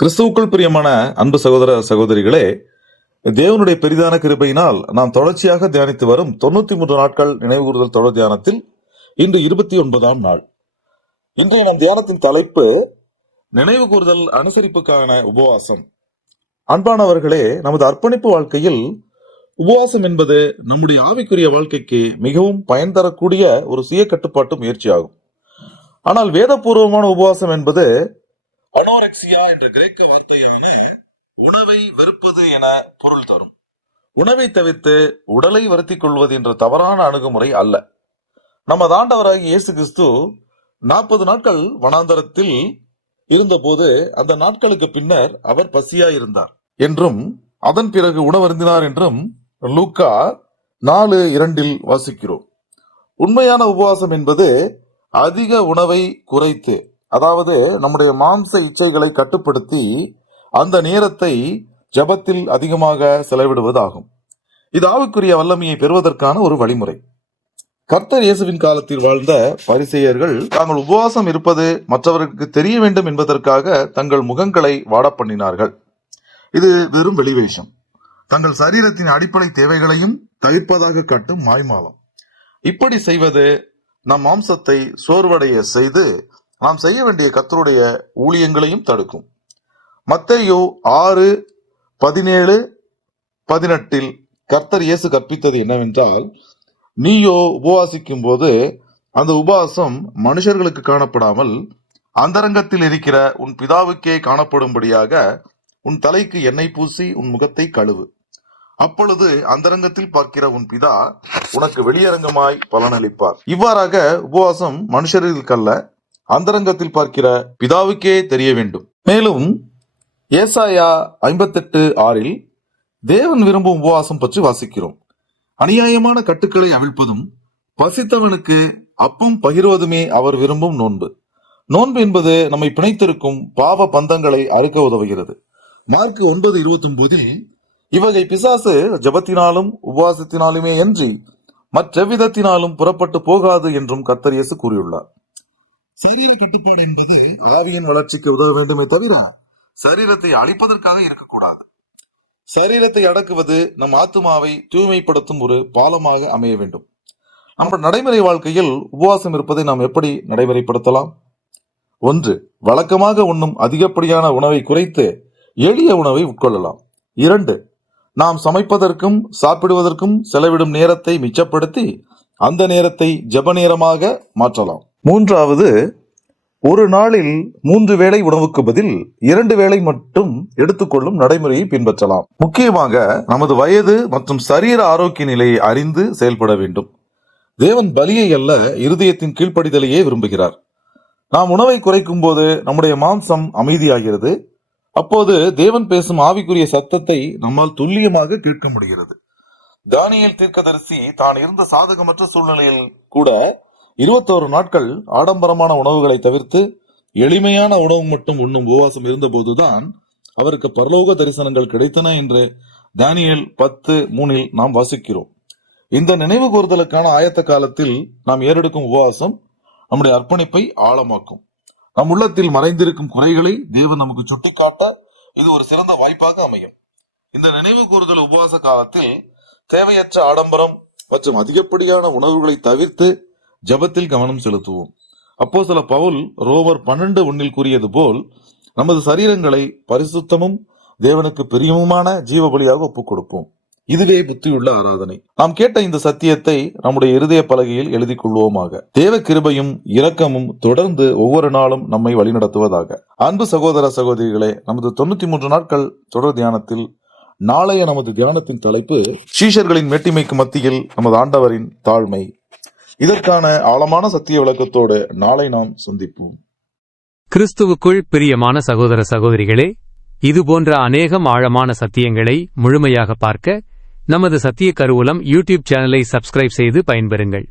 கிறிஸ்துவுக்குள் பிரியமான அன்பு சகோதர சகோதரிகளே தேவனுடைய பெரிதான கிருபையினால் நாம் தொடர்ச்சியாக தியானித்து வரும் தொண்ணூத்தி மூன்று நாட்கள் நினைவுகூறுதல் தொடர் தியானத்தில் இன்று இருபத்தி ஒன்பதாம் நாள். இன்றைய நம் தியானத்தின் தலைப்பு நினைவு கூறுதல் அனுசரிப்புக்கான உபவாசம். அன்பானவர்களே நமது அர்ப்பணிப்பு வாழ்க்கையில் உபவாசம் என்பது நம்முடைய ஆவிக்குரிய வாழ்க்கைக்கு மிகவும் பயன் தரக்கூடிய ஒரு சுய கட்டுப்பாட்டு முயற்சியாகும். ஆனால் வேதபூர்வமான உபவாசம் என்பது அனோரெக்சியா என்ற கிரேக்க வார்த்தையான உணவை வெறுப்பது என பொருள் தரும். உணவை தவிர்த்து உடலை வருத்திக் கொள்வது என்ற தவறான அணுகுமுறை அல்ல. நம்ம தாண்டவராகி இயேசு கிறிஸ்து நாற்பது நாட்கள் வனாந்தரத்தில் இருந்தபோது அந்த நாட்களுக்கு பின்னர் அவர் பசியாயிருந்தார் என்றும் அதன் பிறகு உணவருந்தினார் என்றும் லூக்கா நாலு இரண்டில் வாசிக்கிறோம். உண்மையான உபவாசம் என்பது அதிக உணவை குறைத்து அதாவது நம்முடைய மாம்ச இச்சைகளை கட்டுப்படுத்தி அந்த நேரத்தை ஜெபத்தில் அதிகமாக செலவிடுவதாகும். இது ஆவுக்குரிய வல்லமையை பெறுவதற்கான ஒரு வழிமுறை. கர்த்தர் இயேசுவின் காலத்தில் வாழ்ந்த பரிசெயர்கள் தாங்கள் உபவாசம் இருப்பது மற்றவர்களுக்கு தெரிய வேண்டும் என்பதற்காக தங்கள் முகங்களை வாட பண்ணினார்கள். இது வெறும் வெளிவேஷம். தங்கள் சரீரத்தின் அடிப்படை தேவைகளையும் தவிர்ப்பதாக காட்டும் மாய்மாலம். இப்படி செய்வது நம் மாம்சத்தை சோர்வடைய செய்து நாம் செய்ய வேண்டிய கர்த்தருடைய ஊழியங்களையும் தடுக்கும். மத்தையோ ஆறு பதினேழு பதினெட்டில் கர்த்தர் இயேசு கற்பித்தது என்னவென்றால் நீயோ உபவாசிக்கும் போது அந்த உபவாசம் மனுஷர்களுக்கு காணப்படாமல் அந்தரங்கத்தில் இருக்கிற உன் பிதாவுக்கே காணப்படும்படியாக உன் தலைக்கு எண்ணெய் பூசி உன் முகத்தை கழுவு. அப்பொழுது அந்தரங்கத்தில் பார்க்கிற உன் பிதா உனக்கு வெளியரங்கமாய் பலனளிப்பார். இவ்வாறாக உபவாசம் மனுஷர்களுக்கல்ல அந்தரங்கத்தில் பார்க்கிற பிதாவுக்கே தெரிய வேண்டும். மேலும் ஏசாயா ஐம்பத்தெட்டு ஆறில் தேவன் விரும்பும் உபவாசம் பற்றி வாசிக்கிறோம். அநியாயமான கட்டுக்களை அவிழ்ப்பதும் பசித்தவனுக்கு அப்பம் பகிர்வதுமே அவர் விரும்பும் நோன்பு. நோன்பு என்பது நம்மை பிணைத்திருக்கும் பாவ பந்தங்களை அறுக்க உதவுகிறது. மார்க் ஒன்பது இருபத்தி ஒன்பதில் இவகை பிசாசு ஜபத்தினாலும் உபவாசத்தினாலுமே அன்றி மற்றெவ்விதத்தினாலும் புறப்பட்டு போகாது என்றும் கத்தரியசு கூறியுள்ளார். சரீர கட்டுப்பாடு என்பது ஆவியின் வளர்ச்சிக்கு உதவ வேண்டுமே தவிர சரீரத்தை அழிப்பதற்காக இருக்கக்கூடாது. சரீரத்தை அடக்குவது நம் ஆத்துமாவை தூய்மைப்படுத்தும் ஒரு பாலமாக அமைய வேண்டும். நம்ம நடைமுறை வாழ்க்கையில் உபவாசம் இருப்பதை நாம் எப்படி நடைமுறைப்படுத்தலாம்? ஒன்று வழக்கமாக உண்ணும் அதிகப்படியான உணவை குறைத்து எளிய உணவை உட்கொள்ளலாம். இரண்டு நாம் சமைப்பதற்கும் சாப்பிடுவதற்கும் செலவிடும் நேரத்தை மிச்சப்படுத்தி அந்த நேரத்தை ஜெப நேரமாக மாற்றலாம். மூன்றாவது ஒரு நாளில் மூன்று வேளை உணவுக்கு பதில் இரண்டு வேளை மட்டும் எடுத்துக்கொள்ளும் நடைமுறையை பின்பற்றலாம். முக்கியமாக நமது வயது மற்றும் சரீர ஆரோக்கிய நிலையை அறிந்து செயல்பட வேண்டும். தேவன் பலியை அல்ல இருதயத்தின் கீழ்ப்படிதலையே விரும்புகிறார். நாம் உணவை குறைக்கும் போது நம்முடைய மாம்சம் அமைதியாகிறது. அப்போது தேவன் பேசும் ஆவிக்குரிய சத்தத்தை நம்மால் துல்லியமாக கேட்க முடிகிறது. தானியல் தீர்க்கதரிசி தான் இருந்த சாதகமற்ற சூழ்நிலையில் கூட இருபத்தோரு நாட்கள் ஆடம்பரமான உணவுகளை தவிர்த்து எளிமையான உணவு மட்டும் உண்ணும் உபவாசம் இருந்தபோதுதான் அவருக்கு பரலோக தரிசனங்கள் கிடைத்தன என்று தானியல் பத்து மூணில் நாம் வாசிக்கிறோம். இந்த நினைவு கூறுதலுக்கான ஆயத்த காலத்தில் நாம் ஏறெடுக்கும் உபவாசம் நம்முடைய அர்ப்பணிப்பை ஆழமாக்கும். நம் உள்ளத்தில் மறைந்திருக்கும் குறைகளை தேவன் நமக்கு சுட்டிக்காட்ட இது ஒரு சிறந்த வாய்ப்பாக அமையும். இந்த நினைவு கூறுதல் உபவாச காலத்தில் தேவையற்ற ஆடம்பரம் மற்றும் அதிகப்படியான உணவுகளை தவிர்த்து ஜெபத்தில் கவனம் செலுத்துவோம். அப்போ சில பவுல் ரோவர் பன்னெண்டு ஒன்னில் கூறியது போல் நமது சரீரங்களை பரிசுத்தமும் தேவனுக்கு பிரியமுமான ஜீவ பலியாக ஒப்புக் கொடுப்போம் இதுவே புத்தியுள்ள ஆராதனை. நாம் கேட்ட இந்த சத்தியத்தை நம்முடைய இருதய பலகையில் எழுதி கொள்வோமாக. தேவ கிருபையும் இரக்கமும் தொடர்ந்து ஒவ்வொரு நாளும் நம்மை வழிநடத்துவதாக. அன்பு சகோதர சகோதரிகளே நமது தொண்ணூத்தி மூன்று நாட்கள் தொடர் தியானத்தில் நாளைய நமது தியானத்தின் தலைப்பு சீஷர்களின் மேட்டிமைக்கு மத்தியில் நமது ஆண்டவரின் தாழ்மை. இதற்கான ஆழமான சத்திய விளக்கத்தோடு நாளை நாம் சந்திப்போம். கிறிஸ்துவுக்குள் பிரியமான சகோதர சகோதரிகளே இதுபோன்ற அநேகம் ஆழமான சத்தியங்களை முழுமையாக பார்க்க நமது சத்திய கருவூலம் யூடியூப் சேனலை சப்ஸ்கிரைப் செய்து பயன்பெறுங்கள்.